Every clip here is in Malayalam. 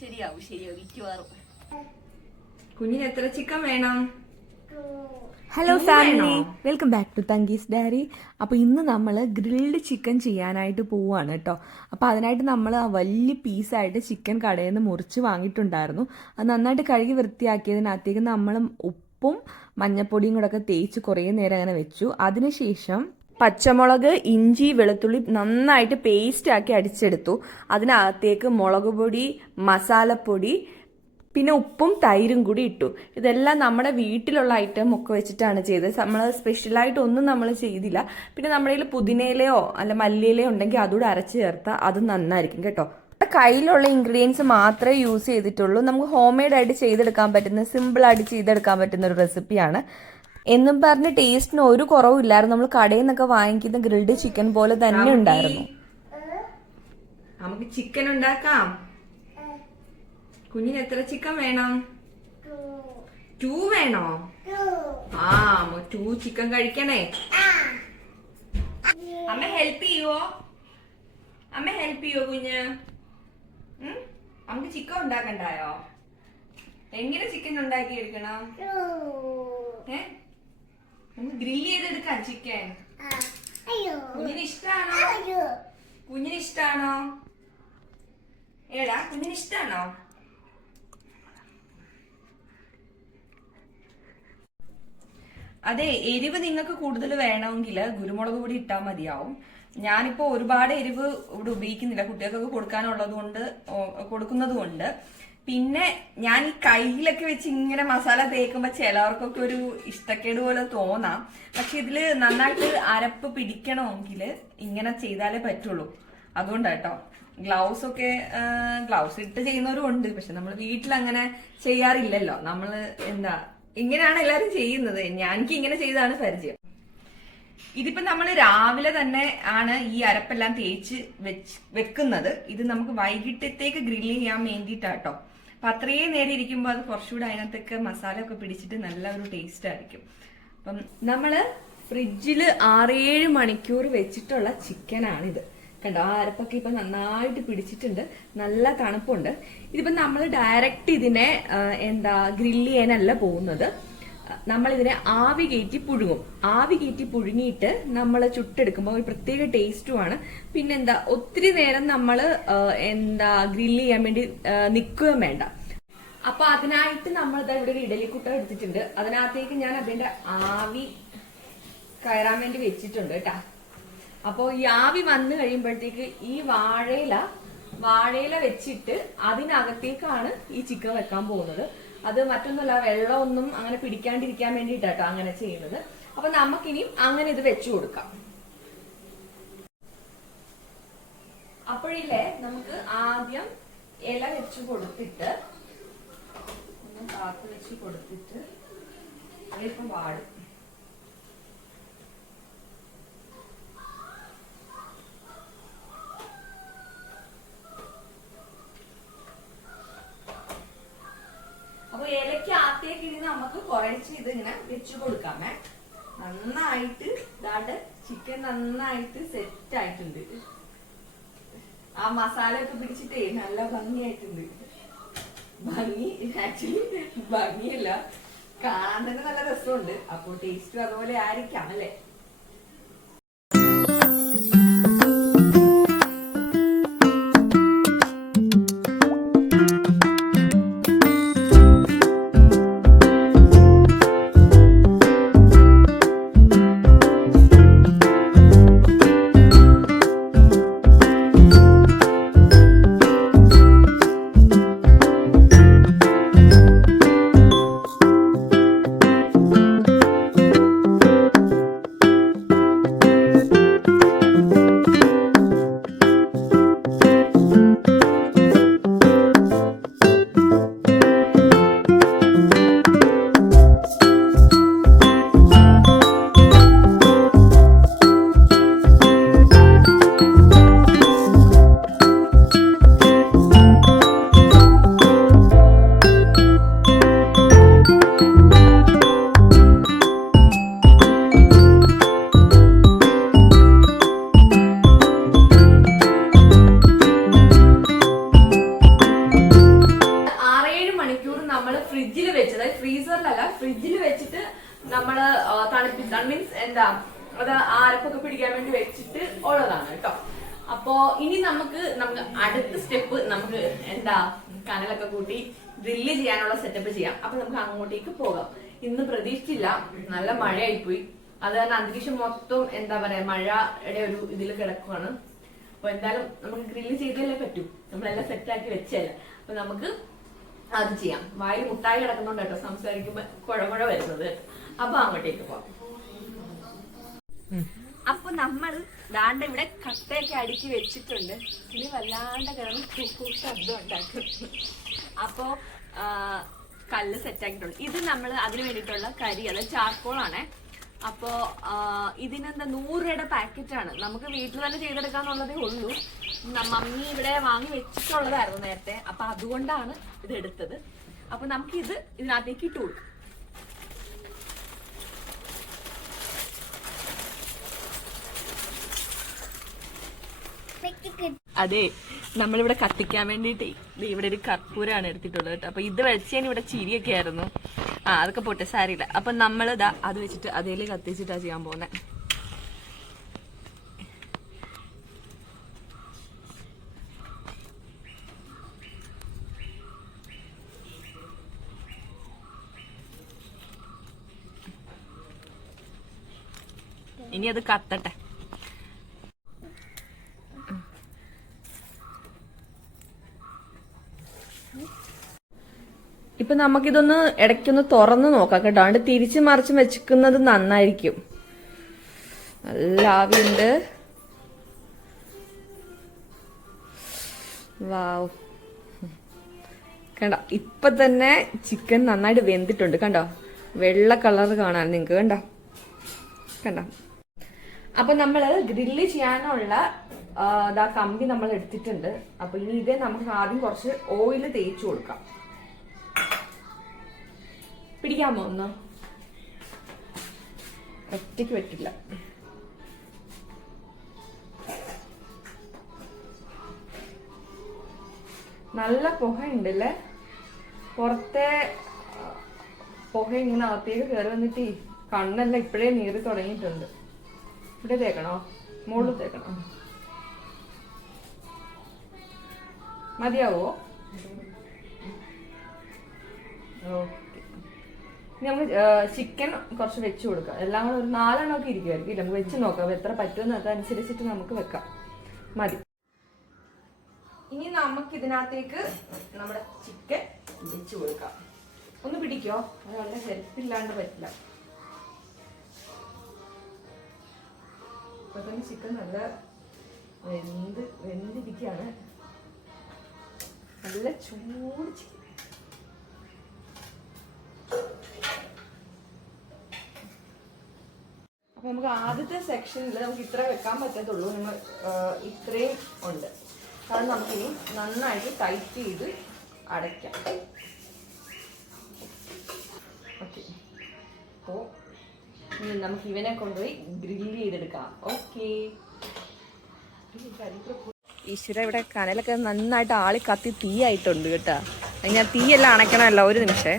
ശരിയാവും മിക്കവാറും. കുഞ്ഞിന് എത്ര ചിക്കൻ വേണം? Hello family, welcome back to Thankees diary. അപ്പോൾ ഇന്ന് നമ്മൾ ഗ്രിൽഡ് ചിക്കൻ ചെയ്യാനായിട്ട് പോവുകയാണ് കേട്ടോ. അപ്പോൾ അതിനായിട്ട് നമ്മൾ വലിയ പീസായിട്ട് ചിക്കൻ കടയിൽ നിന്ന് മുറിച്ച് വാങ്ങിയിട്ടുണ്ടായിരുന്നു. അത് നന്നായിട്ട് കഴുകി വൃത്തിയാക്കിയതിനകത്തേക്ക് നമ്മൾ ഉപ്പും മഞ്ഞപ്പൊടിയും കൂടെ ഒക്കെ തേച്ച് കുറേ നേരം അങ്ങനെ വെച്ചു. അതിനുശേഷം പച്ചമുളക്, ഇഞ്ചി, വെളുത്തുള്ളി നന്നായിട്ട് പേസ്റ്റ് ആക്കി അടിച്ചെടുത്തു. അതിനകത്തേക്ക് മുളക് പൊടി, മസാലപ്പൊടി, പിന്നെ ഉപ്പും തൈരും കൂടി ഇട്ടു. ഇതെല്ലാം നമ്മുടെ വീട്ടിലുള്ള ഐറ്റം ഒക്കെ വെച്ചിട്ടാണ് ചെയ്തത്. നമ്മൾ സ്പെഷ്യലായിട്ട് ഒന്നും നമ്മൾ ചെയ്തില്ല. പിന്നെ നമ്മുടെ കയ്യിൽ പുതിനയിലയോ അല്ല മല്ലിയിലയോ ഉണ്ടെങ്കിൽ അതുകൂടെ അരച്ച് ചേർത്താൽ അത് നന്നായിരിക്കും കേട്ടോ. കയ്യിലുള്ള ഇൻഗ്രീഡിയൻസ് മാത്രമേ യൂസ് ചെയ്തിട്ടുള്ളൂ. നമുക്ക് ഹോം മെയ്ഡ് ആയിട്ട് ചെയ്തെടുക്കാൻ പറ്റുന്ന, സിമ്പിളായിട്ട് ചെയ്തെടുക്കാൻ പറ്റുന്ന ഒരു റെസിപ്പിയാണ്. എന്നും പറഞ്ഞ് ടേസ്റ്റിന് ഒരു കുറവും ഇല്ലായിരുന്നു. നമ്മൾ കടയിൽ നിന്നൊക്കെ വാങ്ങിക്കുന്ന ഗ്രിൽഡ് ചിക്കൻ പോലെ തന്നെ ഉണ്ടായിരുന്നു. നമുക്ക് ചിക്കൻ ഉണ്ടാക്കാം. കുഞ്ഞിന് എത്ര ചിക്കൻ വേണം? 2 വേണോ? 2 ചിക്കൻ കഴിക്കണേ. അമ്മ ഹെൽപ്പ് ചെയ്യുവോ? കുഞ്ഞ് നമുക്ക് ചിക്കൻ ഉണ്ടാക്കണ്ടായോ? എങ്ങനെ ചിക്കൻ ഉണ്ടാക്കി എടുക്കണം? നമുക്ക് ഗ്രില്ല് ചെയ്തെടുക്കാം ചിക്കൻ. കുഞ്ഞിന് ഇഷ്ടാണോ? ഏടാ കുഞ്ഞിന് ഇഷ്ടാണോ? അതെ, എരിവ് നിങ്ങൾക്ക് കൂടുതൽ വേണമെങ്കിൽ കുരുമുളക് പൊടി ഇട്ടാൽ മതിയാവും. ഞാനിപ്പോ ഒരുപാട് എരിവ് ഇവിടെ ഉപയോഗിക്കുന്നില്ല, കുട്ടികൾക്കൊക്കെ കൊടുക്കുന്നത് കൊണ്ട്. പിന്നെ ഞാൻ ഈ കയ്യിലൊക്കെ വെച്ച് ഇങ്ങനെ മസാല തേക്കുമ്പോ ചിലവർക്കൊക്കെ ഒരു ഇഷ്ടക്കേട് പോലെ തോന്നാം. പക്ഷെ ഇതില് നന്നായിട്ട് അരപ്പ് പിടിക്കണമെങ്കിൽ ഇങ്ങനെ ചെയ്താലേ പറ്റുള്ളൂ. അതുകൊണ്ടാട്ടോ. ഗ്ലൗസ് ഇട്ട് ചെയ്യുന്നവരും ഉണ്ട്. പക്ഷെ നമ്മൾ വീട്ടിൽ അങ്ങനെ ചെയ്യാറില്ലല്ലോ. നമ്മള് ഇങ്ങനെയാണ് എല്ലാരും ചെയ്യുന്നത്. എനിക്ക് ഇങ്ങനെ ചെയ്താണ് പരിചയം. ഇതിപ്പോ നമ്മൾ രാവിലെ തന്നെ ആണ് ഈ അരപ്പെല്ലാം തേച്ച് വെക്കുന്നത്. ഇത് നമുക്ക് വൈകിട്ടത്തേക്ക് ഗ്രില്ല് ചെയ്യാൻ വേണ്ടിയിട്ടാട്ടോ. അപ്പൊ അത്രയും നേരം ഇരിക്കുമ്പോൾ അത് കുറച്ചുകൂടെ അതിനകത്തൊക്കെ മസാല ഒക്കെ പിടിച്ചിട്ട് നല്ല ഒരു ടേസ്റ്റ് ആയിരിക്കും. അപ്പം നമ്മള് ഫ്രിഡ്ജില് 6-7 മണിക്കൂർ വെച്ചിട്ടുള്ള ചിക്കനാണിത്. കണ്ടോ, ആ അരപ്പൊക്കെ ഇപ്പൊ നന്നായിട്ട് പിടിച്ചിട്ടുണ്ട്, നല്ല തണുപ്പുണ്ട്. ഇതിപ്പോ നമ്മൾ ഡയറക്റ്റ് ഇതിനെ ഗ്രില്ല് ചെയ്യാനല്ല പോകുന്നത്. നമ്മളിതിനെ ആവി കയറ്റി പുഴുങ്ങും. ആവി കയറ്റി പുഴുങ്ങിയിട്ട് നമ്മൾ ചുട്ടെടുക്കുമ്പോൾ ഒരു പ്രത്യേക ടേസ്റ്റുമാണ്. പിന്നെന്താ, ഒത്തിരി നേരം നമ്മൾ ഗ്രില്ല് ചെയ്യാൻ വേണ്ടി നിൽക്കുകയും വേണ്ട. അപ്പൊ അതിനായിട്ട് നമ്മൾ ഇവിടെ ഒരു ഇഡലിക്കുട്ട എടുത്തിട്ടുണ്ട്. അതിനകത്തേക്ക് ഞാൻ അതിന്റെ ആവി കയറാൻ വേണ്ടി വെച്ചിട്ടുണ്ട് കേട്ടാ. അപ്പോ ഈ ആവി വന്നു കഴിയുമ്പോഴത്തേക്ക് ഈ വാഴയില വെച്ചിട്ട് അതിനകത്തേക്കാണ് ഈ ചിക്കൻ വെക്കാൻ പോകുന്നത്. അത് മറ്റൊന്നുമല്ല, വെള്ളമൊന്നും അങ്ങനെ പിടിക്കാണ്ടിരിക്കാൻ വേണ്ടിയിട്ടാട്ടോ അങ്ങനെ ചെയ്യുന്നത്. അപ്പൊ നമുക്കിനി അങ്ങനെ ഇത് വെച്ചു കൊടുക്കാം. അപ്പോഴില്ലേ, നമുക്ക് ആദ്യം ഇല വെച്ച് കൊടുത്തിട്ട് ഒന്ന് കാത്തു വെച്ച് കൊടുത്തിട്ട് ഇപ്പൊ വാടും. അപ്പൊ ഇലയ്ക്ക് ആത്തേക്ക് ഇനി നമുക്ക് കുറച്ച് ഇത് ഇങ്ങനെ വെച്ചു കൊടുക്കാമേ. നന്നായിട്ട് ചിക്കൻ നന്നായിട്ട് സെറ്റ് ആയിട്ടുണ്ട്. ആ മസാല ഒക്കെ പിടിച്ചിട്ടേ നല്ല ഭംഗിയായിട്ടുണ്ട്. ആക്ച്വലി ഭംഗിയല്ല, കാണാൻ തന്നെ നല്ല രസമുണ്ട്. അപ്പൊ ടേസ്റ്റും അതുപോലെ ആയിരിക്കാം അല്ലേ? ഫ്രിഡ്ജിൽ വെച്ചത്, ഫ്രീസറിലല്ല ഫ്രിഡ്ജിൽ വെച്ചിട്ട് നമ്മള് തണുപ്പിച്ചാണ്. മീൻസ് എന്താ, അത് ആരപ്പൊക്കെ പിടിക്കാൻ വേണ്ടി വെച്ചിട്ട് ഉള്ളതാണ് കേട്ടോ. അപ്പോ ഇനി നമുക്ക് അടുത്ത സ്റ്റെപ്പ് നമുക്ക് എന്താ കനലൊക്കെ കൂട്ടി ഗ്രില്ല് ചെയ്യാനുള്ള സെറ്റപ്പ് ചെയ്യാം. അപ്പൊ നമുക്ക് അങ്ങോട്ടേക്ക് പോകാം. ഇന്ന് പ്രതീക്ഷിച്ചില്ല, നല്ല മഴയായിപ്പോയി. അത് കാരണം അന്തരീക്ഷം മൊത്തം എന്താ പറയാ മഴയുടെ ഒരു ഇതിൽ കിടക്കുവാണ്. അപ്പൊ എന്തായാലും നമുക്ക് ഗ്രില്ല് ചെയ്തല്ലേ പറ്റൂ, നമ്മളെല്ലാം സെറ്റാക്കി വെച്ചല്ലേ. അപ്പൊ നമുക്ക് അത് ചെയ്യാം. വായിൽ മുട്ടായി കിടക്കുന്നുണ്ട് കേട്ടോ സംസാരിക്കുമ്പോ കുഴ വരുന്നത്. അപ്പൊ അങ്ങോട്ടേക്ക് പോവാം. അപ്പൊ നമ്മൾ ദാണ്ട ഇവിടെ കട്ടയൊക്കെ അടുക്കി വെച്ചിട്ടുണ്ട്. ഇനി വല്ലാണ്ട് കിടന്ന് ശബ്ദം ഉണ്ടാക്കും. അപ്പോ കല്ല് സെറ്റാക്കിയിട്ടുണ്ട്. ഇത് നമ്മൾ അതിന് വേണ്ടിയിട്ടുള്ള കരി, അതായത് ചാർക്കോളാണേ. അപ്പോ ഇതിനെന്താ 100 രൂപയുടെ പാക്കറ്റാണ്. നമുക്ക് വീട്ടിൽ തന്നെ ചെയ്തെടുക്കാന്നുള്ളതേ ഉള്ളൂ. മമ്മി ഇവിടെ വാങ്ങി വെച്ചിട്ടുള്ളതായിരുന്നു നേരത്തെ. അപ്പൊ അതുകൊണ്ടാണ് ഇത് എടുത്തത്. അപ്പൊ നമുക്ക് ഇതിനകത്തേക്ക് ഇട്ട് കൊടുക്കാം. അതെ, നമ്മളിവിടെ കത്തിക്കാൻ വേണ്ടിട്ട് ഇവിടെ ഒരു കർപ്പൂരാണ് എടുത്തിട്ടുള്ളത് കേട്ടോ. അപ്പൊ ഇത് വെച്ചതിന് ഇവിടെ ചിരിയൊക്കെ ആയിരുന്നു. അതൊക്കെ പോട്ടെ, സാരിയില്ല. അപ്പൊ നമ്മൾ അത് വെച്ചിട്ട് അതേല് കത്തിച്ചിട്ടാ ചെയ്യാൻ പോകുന്നത്. ഇനി അത് കത്തട്ടെ. ഇപ്പൊ നമുക്കിതൊന്ന് ഇടയ്ക്കൊന്ന് തുറന്ന് നോക്കാം കേട്ടോ. അതുകൊണ്ട് തിരിച്ചു മറിച്ചും വെച്ചിരിക്കുന്നത് നന്നായിരിക്കും. നല്ല ആവിയുണ്ട്. വാവ്, കണ്ടോ ഇപ്പൊ തന്നെ ചിക്കൻ നന്നായിട്ട് വെന്തിട്ടുണ്ട്. കണ്ടോ വെള്ള കളർ കാണാൻ നിങ്ങക്ക്, കണ്ടോ. അപ്പൊ നമ്മള് ഗ്രില്ല് ചെയ്യാനുള്ള കമ്പി നമ്മൾ എടുത്തിട്ടുണ്ട്. അപ്പൊ ഇനി ഇതേ നമുക്ക് ആദ്യം കുറച്ച് ഓയിൽ തേച്ചു കൊടുക്കാം. പിടിക്കാമോ ഒന്ന്? ഒറ്റയ്ക്ക് പറ്റില്ല. നല്ല പുകയുണ്ടല്ലേ, പുറത്തെ പുക ഇങ്ങനെ അകത്തേക്ക് കയറി വന്നിട്ട് കണ്ണെല്ലാം ഇപ്പോഴേ നീറി തുടങ്ങിയിട്ടുണ്ട്. ഇവിടെ തേക്കണോ? മുകളിൽ തേക്കണോ? മതിയാവോ? ഓക്കെ. നമുക്ക് ചിക്കൻ കുറച്ച് വെച്ച് കൊടുക്കാം. എല്ലാം കൂടെ ഒരു 4 എണ്ണമൊക്കെ ഇരിക്കുമായിരിക്കും. നമുക്ക് വെച്ച് നോക്കാം എത്ര പറ്റുമെന്ന്. അതനുസരിച്ചിട്ട് നമുക്ക് വെക്കാം. മതി. ഇനി നമുക്ക് ഇതിനകത്തേക്ക് നമ്മുടെ ചിക്കൻ വെച്ച് കൊടുക്കാം. ഒന്ന് പിടിക്കോ, അത് വളരെ ഹെൽപ്പില്ലാണ്ട് പറ്റില്ല. ഇപ്പൊ തന്നെ ചിക്കൻ നല്ല വെന്തിരിക്കുകയാണ്. നല്ല ചൂട് ചിക്കൻ. അപ്പൊ നമുക്ക് ആദ്യത്തെ സെക്ഷനിൽ നമുക്ക് ഇത്ര വെക്കാൻ പറ്റത്തുള്ളൂ. നമ്മൾ ഇത്രയും ഉണ്ട്. അത് നമുക്കിനി നന്നായിട്ട് ടൈറ്റ് ചെയ്ത് അടയ്ക്കാം. ഓക്കെ, അപ്പോൾ നമുക്ക് ഇവനെ കൊണ്ടുപോയി ഗ്രില്ല് ചെയ്തെടുക്കാം. ഓക്കെ. ഈശ്വര, ഇവിടെ കനലൊക്കെ നന്നായിട്ട് ആളി കത്തി തീ ആയിട്ടുണ്ട് കേട്ടാ. ഞാൻ തീയെല്ലാം അണയ്ക്കണമല്ലോ. ഒരു നിമിഷം.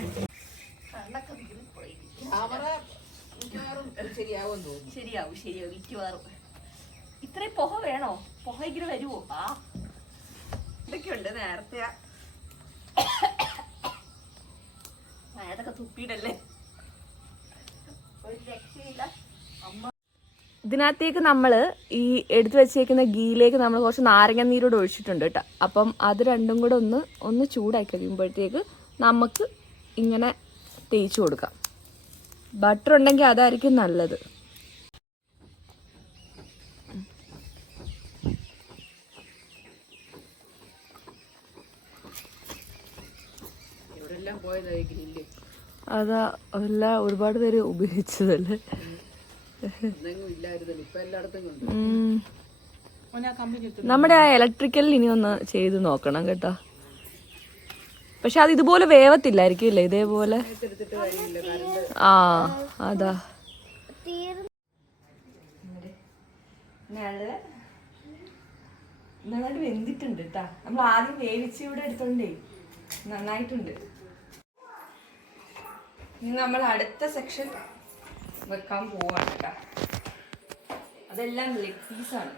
ശരിയാവും മിക്കവാറും. ഇത്രയും പുക വേണോ? പുക ഇങ്ങനെ വരുവോ? ഇതൊക്കെയുണ്ട് നേരത്തെ. അതൊക്കെ തുപ്പിയിടല്ലേ, ഒരു രക്ഷയില്ല. ഇതിനകത്തേക്ക് നമ്മൾ ഈ എടുത്തു വെച്ചേക്കുന്ന ഗീയിലേക്ക് നമ്മൾ കുറച്ച് നാരങ്ങ നീരോട് ഒഴിച്ചിട്ടുണ്ട് കേട്ടോ. അപ്പം അത് രണ്ടും കൂടെ ഒന്ന് ചൂടാക്കി കഴിയുമ്പോഴത്തേക്ക് നമുക്ക് ഇങ്ങനെ തേച്ച് കൊടുക്കാം. ബട്ടർ ഉണ്ടെങ്കിൽ അതായിരിക്കും നല്ലത്. അതാ എല്ലാം ഒരുപാട് പേര് ഉപയോഗിച്ചതല്ലേ. നമ്മുടെ ആ ഇലക്ട്രിക്കലിൽ ഇനി ഒന്ന് ചെയ്ത് നോക്കണം കേട്ടോ. പക്ഷെ അത് ഇതുപോലെ വേവത്തില്ലായിരിക്കും ഇല്ലേ, ഇതേപോലെ. അതാ നന്നായിട്ട് വെന്തിട്ടുണ്ട് കേട്ടാ. നമ്മൾ ആദ്യം വേവിച്ച് ഇവിടെ എടുത്തോണ്ടേ നന്നായിട്ടുണ്ട്. ഇനി നമ്മൾ അടുത്ത സെക്ഷൻ വെക്കാൻ പോവാണ് കേട്ടോ. അതെല്ലാം ലെഗ് പീസാണ്.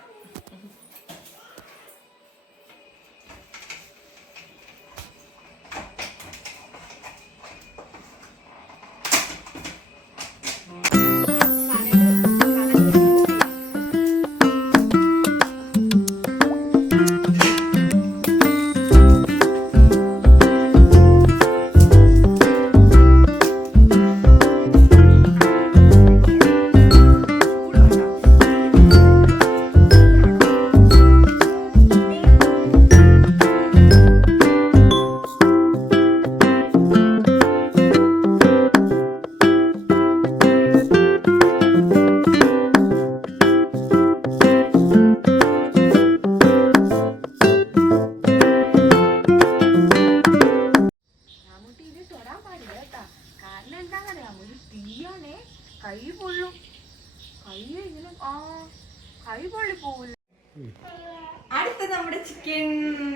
അടുത്ത നമ്മുടെ ചിക്കൻ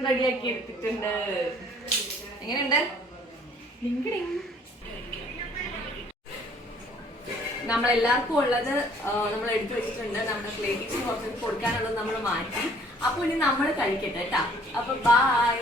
റെഡിയാക്കി എടുത്തിട്ടുണ്ട്. എങ്ങനെയുണ്ട്? നമ്മളെല്ലാവർക്കും ഉള്ളത് നമ്മൾ എടുത്തു വെച്ചിട്ടുണ്ട്. നമ്മുടെ പ്ലേറ്റിന് കുറച്ച് കൊടുക്കാനുള്ളത് നമ്മൾ മാറ്റി. അപ്പൊ ഇനി നമ്മൾ കഴിക്കട്ടെ കേട്ടാ. അപ്പൊ ബൈ.